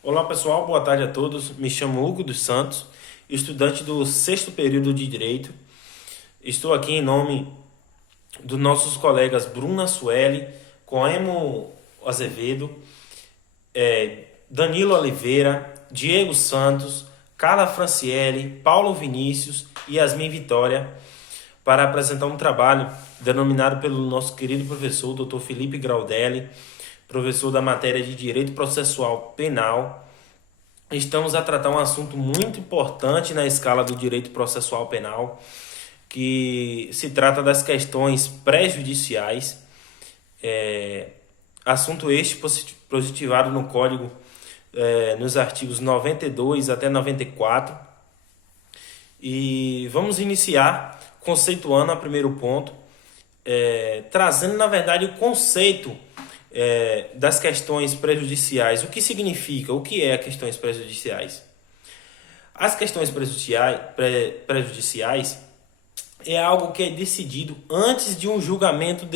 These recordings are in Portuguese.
Olá pessoal, boa tarde a todos. Me chamo Hugo dos Santos, estudante do sexto período de Direito. Estou aqui em nome dos nossos colegas Bruna Sueli, Coemo Azevedo, Danilo Oliveira, Diego Santos, Carla Franciele, Paulo Vinícius e Yasmin Vitória, para apresentar um trabalho denominado pelo nosso querido professor Dr. Felipe Graudelli, professor da matéria de Direito Processual Penal. Estamos a tratar um assunto muito importante na escala do direito processual penal, que se trata das questões pré-judiciais, assunto este positivado no Código, nos artigos 92 até 94. E vamos iniciar conceituando a primeiro ponto, trazendo na verdade o conceito das questões prejudiciais. O que significa? O que é questões prejudiciais? As questões prejudiciais é algo que é decidido antes de um julgamento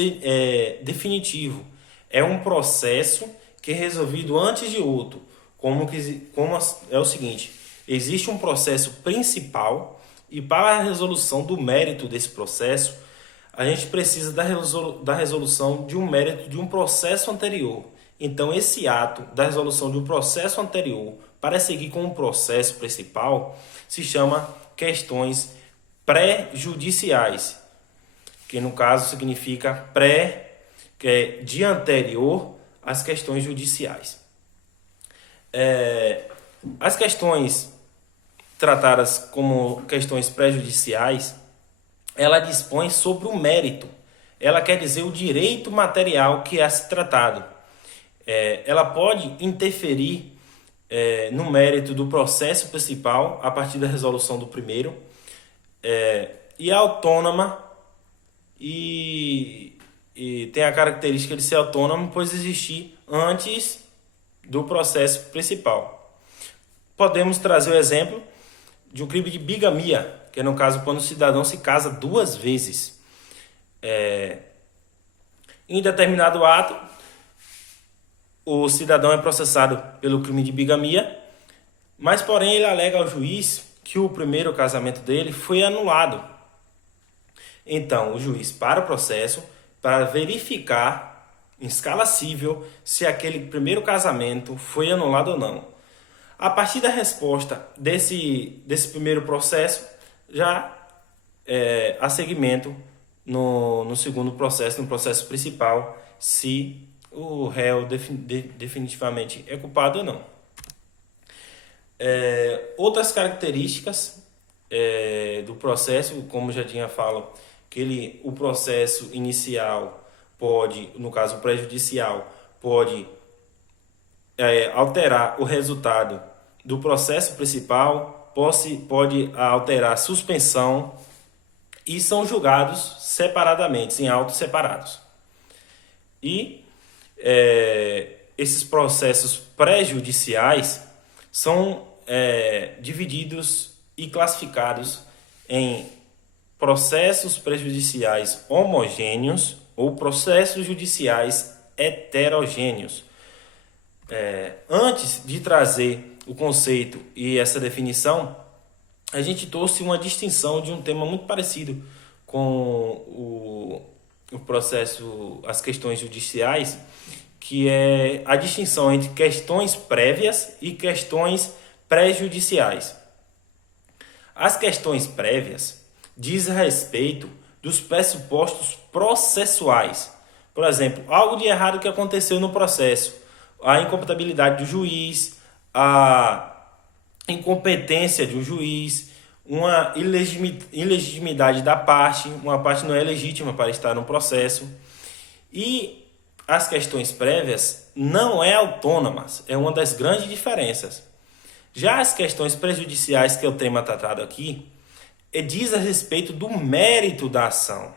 definitivo. É um processo que é resolvido antes de outro. Como é o seguinte: existe um processo principal e para a resolução do mérito desse processo, a gente precisa da resolução de um mérito de um processo anterior. Então, esse ato da resolução de um processo anterior para seguir com o processo principal se chama questões pré-judiciais, que no caso significa que é de anterior às questões judiciais. As questões tratadas como questões pré-judiciais, ela dispõe sobre o mérito. Ela quer dizer o direito material que é a se tratado. Ela pode interferir no mérito do processo principal a partir da resolução do primeiro, e é autônoma e tem a característica de ser autônoma, pois existir antes do processo principal. Podemos trazer o exemplo de um crime de bigamia, que é no caso quando o cidadão se casa duas vezes. Em determinado ato, o cidadão é processado pelo crime de bigamia, mas porém ele alega ao juiz que o primeiro casamento dele foi anulado. Então o juiz para o processo para verificar em escala civil se aquele primeiro casamento foi anulado ou não. A partir da resposta desse primeiro processo, já há seguimento no segundo processo, no processo principal, se o réu definitivamente é culpado ou não. Outras características do processo, como já tinha falado, que o processo inicial pode, no caso prejudicial, pode alterar o resultado do processo principal, pode alterar a suspensão e são julgados separadamente, em autos separados. E esses processos pré-judiciais são divididos e classificados em processos prejudiciais homogêneos ou processos judiciais heterogêneos. Antes de trazer o conceito e essa definição, a gente trouxe uma distinção de um tema muito parecido com o processo, as questões judiciais, que é a distinção entre questões prévias e questões pré-judiciais. As questões prévias dizem a respeito dos pressupostos processuais. Por exemplo, algo de errado que aconteceu no processo, a incompatibilidade do juiz, a incompetência de um juiz, uma ilegitimidade da parte, uma parte não é legítima para estar no processo. E as questões prévias não é autônomas, é uma das grandes diferenças. Já as questões prejudiciais, que é o tema tratado aqui, diz a respeito do mérito da ação,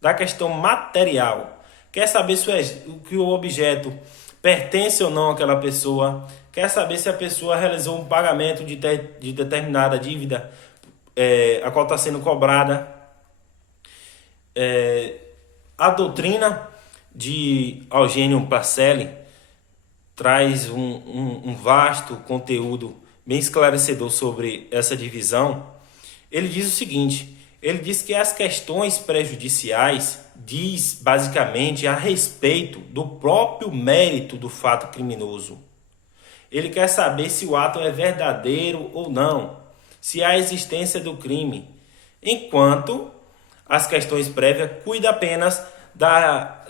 da questão material. Quer saber se o objeto pertence ou não àquela pessoa, quer saber se a pessoa realizou um pagamento de determinada dívida a qual está sendo cobrada. A doutrina de Eugênio Parcelli traz um vasto conteúdo bem esclarecedor sobre essa divisão. Ele diz o seguinte: ele diz que as questões prejudiciais diz basicamente a respeito do próprio mérito do fato criminoso. Ele quer saber se o ato é verdadeiro ou não, se há existência do crime, enquanto as questões prévias cuidam apenas da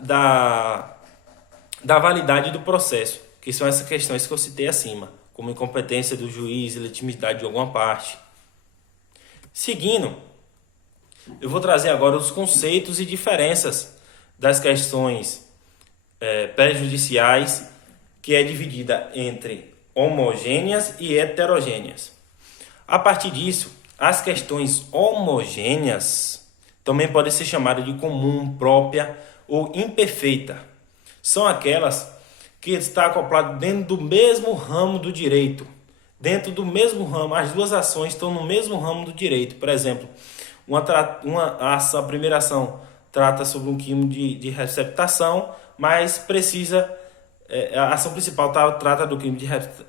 validade do processo, que são essas questões que eu citei acima, como incompetência do juiz e legitimidade de alguma parte. Seguindo, eu vou trazer agora os conceitos e diferenças das questões prejudiciais, que é dividida entre homogêneas e heterogêneas. A partir disso, as questões homogêneas também podem ser chamadas de comum, própria ou imperfeita. São aquelas que estão acopladas dentro do mesmo ramo do direito. Dentro do mesmo ramo, as duas ações estão no mesmo ramo do direito. Por exemplo, a primeira ação trata sobre um crime de receptação, mas precisa... a ação principal trata do crime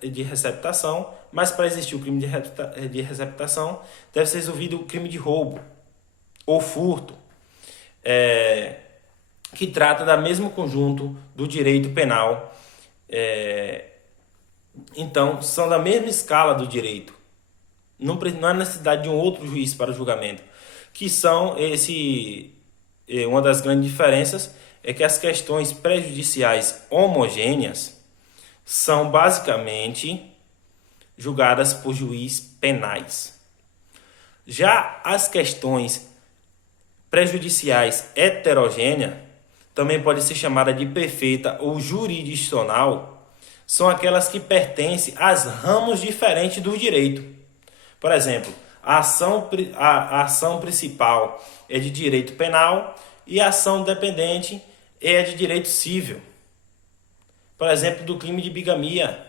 de receptação, mas para existir o crime de receptação, deve ser resolvido o crime de roubo ou furto, que trata do mesmo conjunto do direito penal. Então, são da mesma escala do direito. Não há necessidade de um outro juiz para o julgamento. Que são uma das grandes diferenças é que as questões prejudiciais homogêneas são basicamente julgadas por juiz penais. Já as questões prejudiciais heterogêneas, também pode ser chamada de perfeita ou jurisdicional, são aquelas que pertencem a ramos diferentes do direito. Por exemplo, a ação principal é de direito penal e a ação dependente é de direito civil. Por exemplo, do crime de bigamia,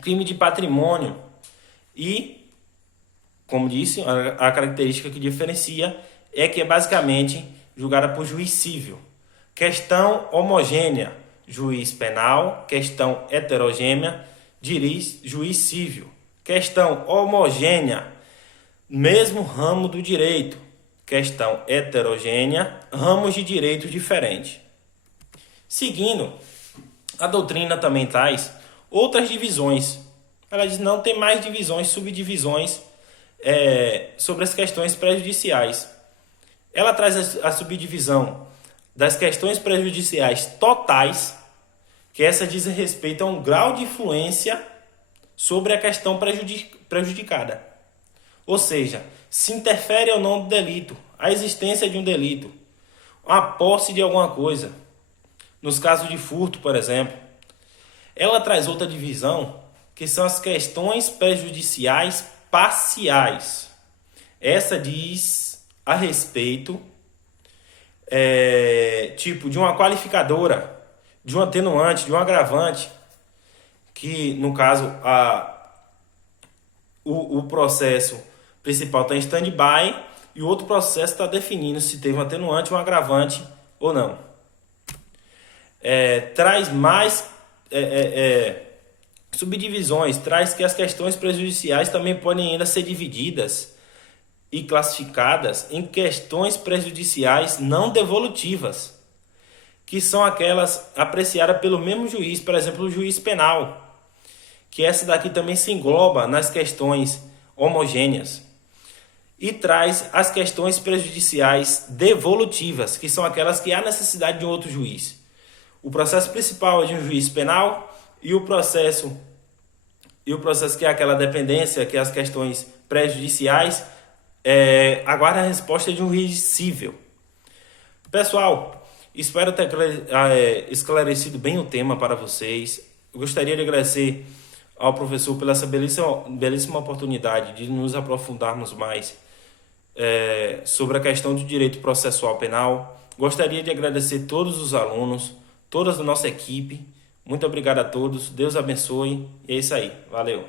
crime de patrimônio e, como disse, a característica que diferencia é que é basicamente julgada por juiz civil. Questão homogênea, juiz penal. Questão heterogênea, juiz civil. Questão homogênea, mesmo ramo do direito. Questão heterogênea, ramos de direito diferentes. Seguindo, a doutrina também traz outras divisões. Ela diz não tem mais divisões, subdivisões sobre as questões prejudiciais. Ela traz a subdivisão das questões prejudiciais totais, que essa diz respeito a um grau de influência sobre a questão prejudicada. Ou seja, se interfere ou não do delito, a existência de um delito, a posse de alguma coisa. Nos casos de furto, por exemplo. Ela traz outra divisão, que são as questões prejudiciais parciais. Essa diz a respeito de uma qualificadora, de um atenuante, de um agravante, que no caso o processo principal está em stand-by e o outro processo está definindo se teve um atenuante, um agravante ou não. Traz mais subdivisões, traz que as questões prejudiciais também podem ainda ser divididas e classificadas em questões prejudiciais não devolutivas, que são aquelas apreciadas pelo mesmo juiz, por exemplo, o juiz penal, que essa daqui também se engloba nas questões homogêneas. E traz as questões prejudiciais devolutivas, que são aquelas que há necessidade de um outro juiz. O processo principal é de um juiz penal e o processo que é aquela dependência, que é as questões prejudiciais, aguarda a resposta de um juiz civil. Pessoal, espero ter esclarecido bem o tema para vocês. Eu gostaria de agradecer ao professor pela essa belíssima oportunidade de nos aprofundarmos mais sobre a questão do direito processual penal. Gostaria de agradecer todos os alunos, toda a nossa equipe. Muito obrigado a todos. Deus abençoe. E é isso aí. Valeu.